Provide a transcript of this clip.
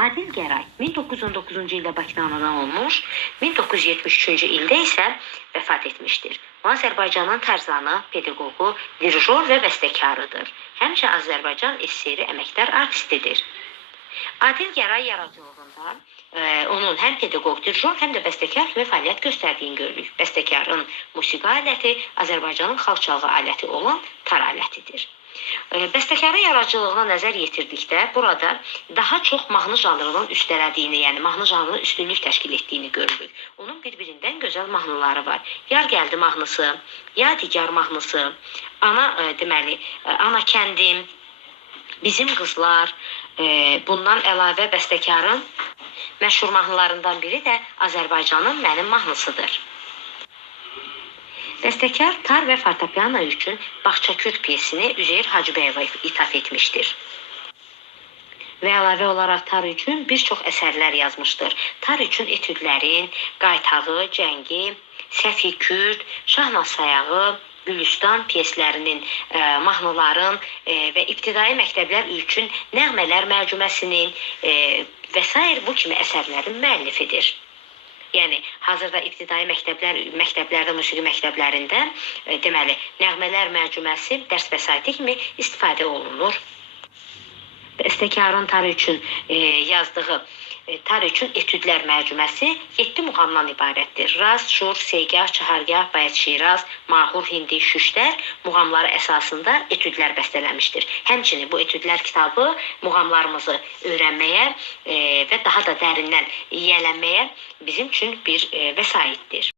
Adil Gəray 1919-cu ildə Bakıda anadan olmuş, 1973-cü ildə isə vəfat etmişdir. O, Azərbaycanın tərzanı, pedaqoqu, dirijor və bəstəkarıdır. Həmçə Azərbaycan SSR əməkdar artistidir. Adil Gəray yaradıcılığında onun həm pedaqoq, dirijor, həm də bəstəkar kimi fəaliyyət göstərdiyini görürük. Bəstəkarın musiqi aləti Azərbaycanın xalq çalğı aləti olan tar alətidir. Bəstəkarın yaradıcılığına nəzər yetirdikdə burada daha çox mahnı janrının üstələdiyini, yəni mahnı janrının üstünlük təşkil etdiyini görürük. Onun bir-birindən gözəl mahnıları var. Yar gəldi mahnısı, Yadigar mahnısı, Ana kəndim, Bizim qızlar, bundan əlavə bəstəkarın məşhur mahnılarından biri də Azərbaycanın Mənim mahnısıdır. Bəstəkar tar və fortepiano üçün Bağçakürd piyesini Üzeyir Hacıbəyova ithaf etmişdir. Və əlavə olaraq tar üçün bir çox əsərlər yazmışdır. Tar üçün etüdlərin, Qaytağı, Cəngi, Səfi Kürd, Şahnaz Sayağı, Gülüstan piyeslərinin, mahnıların və ibtidai məktəblər üçün nəğmələr məcməsinin və s. bu kimi əsərlərin müəllifidir. Yəni, hazırda ibtidai məktəblərdə, musiqi məktəblərində nəğmələr məcmuəsi dərs vəsaiti kimi istifadə olunur. Bəstəkarın tar üçün yazdığı tar üçün etüdlər məcmuəsi 7 muğamdan ibarətdir. Raz, Şur, Seygah, Çahargah, Bayat Şiraz, Mahur, Hindi, Şüştər muğamları əsasında etüdlər bəstələmişdir. Həmçinin bu etüdlər kitabı muğamlarımızı öyrənməyə və daha da dərindən yiyələnməyə bizim üçün bir vəsaitdir.